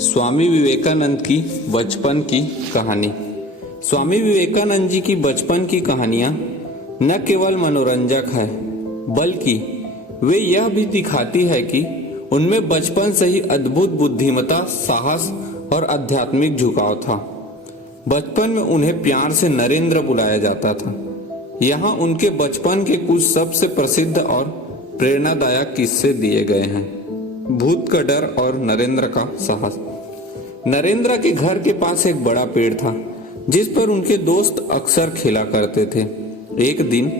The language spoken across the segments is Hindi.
स्वामी विवेकानंद की बचपन की कहानी। स्वामी विवेकानंद जी की बचपन की कहानियां न केवल मनोरंजक है बल्कि वे यह भी दिखाती है कि उनमें बचपन से ही अद्भुत बुद्धिमत्ता, साहस और आध्यात्मिक झुकाव था। बचपन में उन्हें प्यार से नरेंद्र बुलाया जाता था। यहाँ उनके बचपन के कुछ सबसे प्रसिद्ध और प्रेरणादायक किस्से दिए गए हैं। भूत का डर और नरेंद्र का साहस। नरेंद्र के घर के पास एक बड़ा पेड़ था जिस पर उनके दोस्त अक्सर खेला करते थे। एक दिन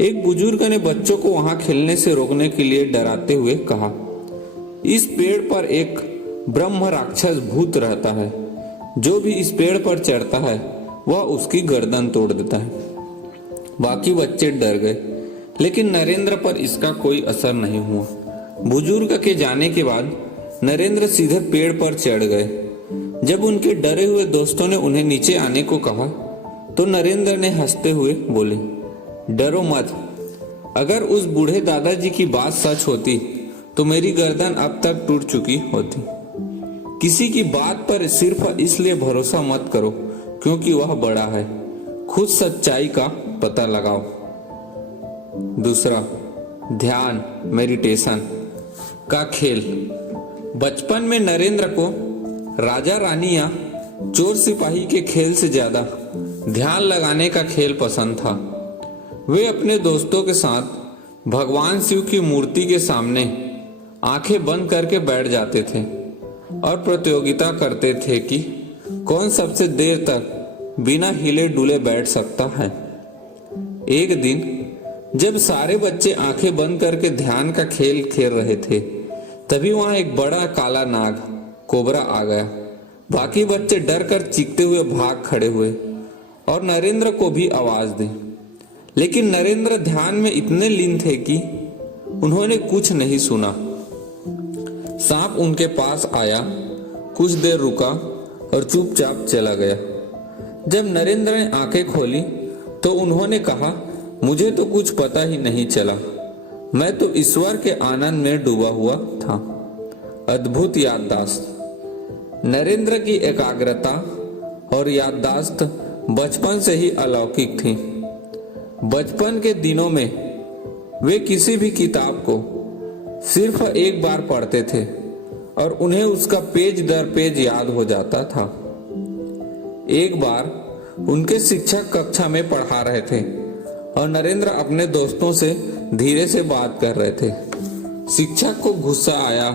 एक बुजुर्ग ने बच्चों को वहां खेलने से रोकने के लिए डराते हुए कहा, इस पेड़ पर एक ब्रह्म राक्षस भूत रहता है। जो भी इस पेड़ पर चढ़ता है वह उसकी गर्दन तोड़ देता है। बाकी बच्चे डर गए, लेकिन नरेंद्र पर इसका कोई असर नहीं हुआ। बुजुर्ग के जाने के बाद नरेंद्र सीधे पेड़ पर चढ़ गए। जब उनके डरे हुए दोस्तों ने उन्हें नीचे आने को कहा तो नरेंद्र ने हंसते हुए बोले, डरो मत। अगर उस बूढ़े दादाजी की बात सच होती तो मेरी गर्दन अब तक टूट चुकी होती। किसी की बात पर सिर्फ इसलिए भरोसा मत करो क्योंकि वह बड़ा है। खुद सच्चाई का पता लगाओ। दूसरा, ध्यान मेडिटेशन का खेल। बचपन में नरेंद्र को राजा रानी या चोर सिपाही के खेल से ज्यादा ध्यान लगाने का खेल पसंद था। वे अपने दोस्तों के साथ भगवान शिव की मूर्ति के सामने आंखें बंद करके बैठ जाते थे और प्रतियोगिता करते थे कि कौन सबसे देर तक बिना हिले डुले बैठ सकता है। एक दिन जब सारे बच्चे आंखें बंद करके ध्यान का खेल खेल रहे थे, तभी वहां एक बड़ा काला नाग कोबरा आ गया। बाकी बच्चे डर कर चीखते हुए भाग खड़े हुए और नरेंद्र को भी आवाज दी, लेकिन नरेंद्र ध्यान में इतने लीन थे कि उन्होंने कुछ नहीं सुना। सांप उनके पास आया, कुछ देर रुका और चुपचाप चला गया। जब नरेंद्र ने आंखें खोली तो उन्होंने कहा, मुझे तो कुछ पता ही नहीं चला। मैं तो ईश्वर के आनंद में डूबा हुआ था। अद्भुत याददाश्त। नरेंद्र की एकाग्रता और याददाश्त बचपन से ही अलौकिक थी। बचपन के दिनों में वे किसी भी किताब को सिर्फ एक बार पढ़ते थे और उन्हें उसका पेज दर पेज याद हो जाता था। एक बार उनके शिक्षक कक्षा में पढ़ा रहे थे और नरेंद्र अपने दोस्तों से धीरे से बात कर रहे थे। शिक्षक को गुस्सा आया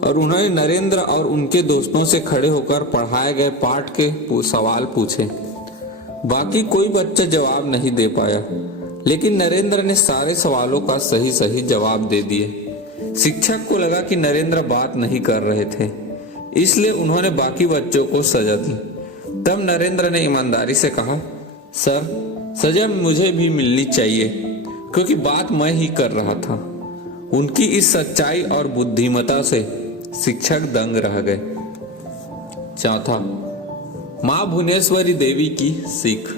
और उन्होंने नरेंद्र और उनके दोस्तों से खड़े होकर पढ़ाए गए पाठ के सवाल पूछे। बाकी कोई बच्चा जवाब नहीं दे पाया, लेकिन नरेंद्र ने सारे सवालों का सही सही जवाब दे दिए। शिक्षक को लगा कि नरेंद्र बात नहीं कर रहे थे, इसलिए उन्होंने बाकी बच्चों को सजा दी। तब नरेंद्र ने ईमानदारी से कहा, सर, सजा मुझे भी मिलनी चाहिए क्योंकि बात मैं ही कर रहा था। उनकी इस सच्चाई और बुद्धिमत्ता से शिक्षक दंग रह गए। चौथा, मां भुवनेश्वरी देवी की सीख।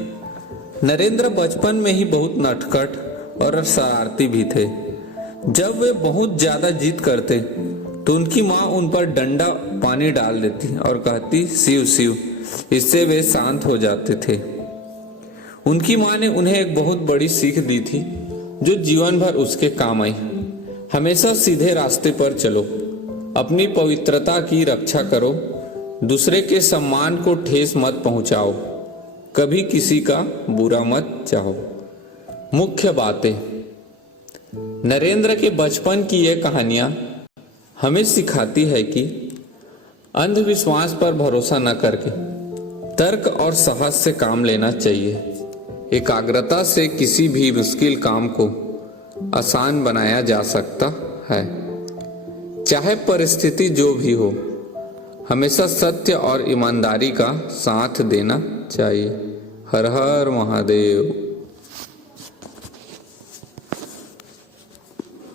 नरेंद्र बचपन में ही बहुत नटखट और शरारती भी थे। जब वे बहुत ज्यादा जिद करते तो उनकी मां उन पर डंडा पानी डाल देती और कहती, शिव शिव। इससे वे शांत हो जाते थे। उनकी मां ने उन्हें एक बहुत बड़ी सीख दी थी जो जीवन भर उसके काम आई। हमेशा सीधे रास्ते पर चलो, अपनी पवित्रता की रक्षा करो, दूसरे के सम्मान को ठेस मत पहुंचाओ, कभी किसी का बुरा मत चाहो। मुख्य बातें। नरेंद्र के बचपन की ये कहानियां हमें सिखाती है कि अंधविश्वास पर भरोसा न करके तर्क और साहस से काम लेना चाहिए। एकाग्रता से किसी भी मुश्किल काम को आसान बनाया जा सकता है। चाहे परिस्थिति जो भी हो, हमेशा सत्य और ईमानदारी का साथ देना चाहिए। हर हर महादेव।